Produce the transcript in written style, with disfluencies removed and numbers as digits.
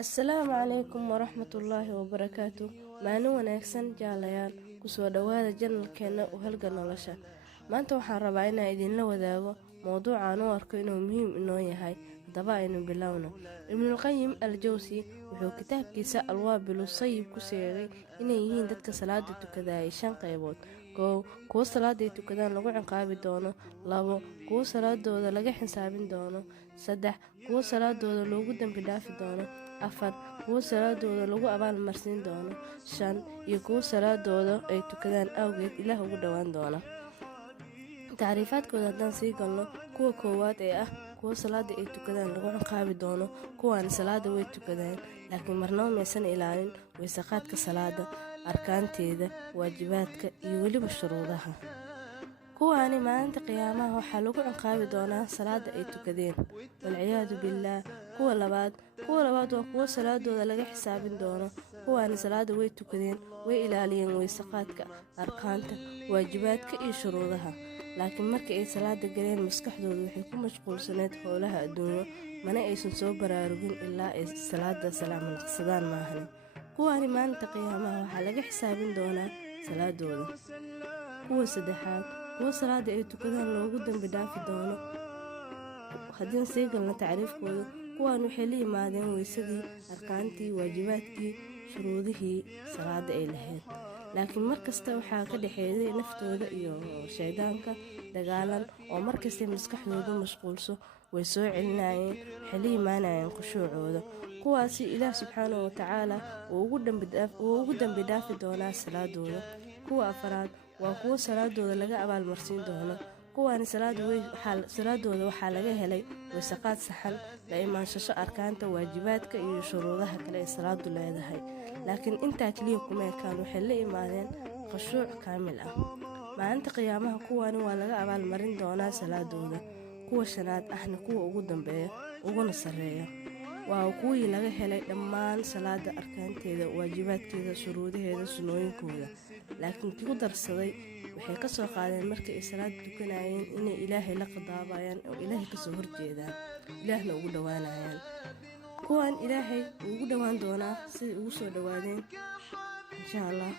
Assalaamu calaykum waraxmatullaahi wabarakaatu. Maalin wanaagsan jaalayaal, kusoo dhawaada janalkeena u halga nolosha. Maanta waxaan rabaa inaan idinla wadaago mowduuc aan u arko inuu muhiim inoo yahay. Haddaba aynu bilowno. Ibnul Qayyim al-Jawzi wuxuu kitaabkiisa Alwaabilu Sayyib ku sheegay inay yihiin dadka salaada tukada ay 5 qaybood. 1. Kuwa salaada ay tukadaan lagu ciqaabi doono. 2. Kuwa salaadooda laga xisaabin doono. 3. Kuwa salaadooda loogu dambi dhaafi doono. 4. Kuwa salaadooda lagu abaalmarsiin doono. 5. Iyo kuwa salaadooda ay tukadaan awgeed Ilaah ugu dhawaan doona. Taariifaadkooda haddaan sii galno, kuwa koowaad ee ah kuwa salaada ay tukadaan lagu ciqaabi doono. Kuwaan salaada way tukadaan laakiin marnaba maysan ilaalin weysaqaadka salaada, arkaanteeda, waajibaadka iyo weliba shuruudaha. kuwaani maalinta qiyaamaha waxaa lagu ciqaabi doonaa salaada ay tukadeen, walciyaadu billaah. kuwa labaad waa kuwa salaadooda laga xisaabin doono. kuwaani salaada way tukadeen, way ilaaliyeen weysaqaadka, arkaanta, waajibaadka iyo shuruudaha, laakiin markii ay salaada galeen maskaxdoodu waxay ku mashquulsaneed howlaha adduunyo, mana aysan soo baraarugin ilaa ay salaada salaamalaqsadaan maahan. kuwaani maalinta qiyaamaha waxaa laga xisaabin doonaa salaadooda. kuwa saddexaad kuwa salaada ay tukadaan loogu dambi dhaafi doono. haddii sii galno tacriifkooda, kuwaan waxay la yimaadeen weysadii, arkaantii, waajibaadkii, shuruudihii salaada ay lahayd, laakiin markasta waxaa ka dhexeeyay naftooda iyo shaydaanka dagaalan oo markastay maskaxdoodu mashquulso way soo celinayeen, waxay la yimaanayeen khushuucooda. kuwaasi Ilaah subxaanahu watacaala wuu ugu dambi dhaafi doonaa salaadooda. kuwa afaraad waa kuwa salaadooda laga abaalmarsiin doono. kuwaani salaadooda waxaa laga helay weysaqaad saxan, la imaansasho arkaanta, waajibaadka iyo shuruudaha kale ee salaadu leedahay, laakiin intaa keliya kuma ekaan, waxay la imaadeen khushuuc kaamil ah. maalinta qiyaamaha kuwaani waa laga abaalmarin doonaa salaadooda. kuwa shanaad ahna kuwa ugu dambeeya uguna sarreeya waa kuwii laga helay dhammaan salaada, arkaanteeda, waajibaadkeeda, shuruudaheeda, sunnooyinkooda, laakiin ku darsaday waxay ka soo qaadeen markii ay salaada tukanayeen inay Ilaahay la qadaabayaan oo Ilaahay ka soo horjeedaan, Ilaahna ugu dhawaanayaan. kuwaan Ilaahay ugu dhawaan doonaa siday ugu soo dhawaadeen insha Allah.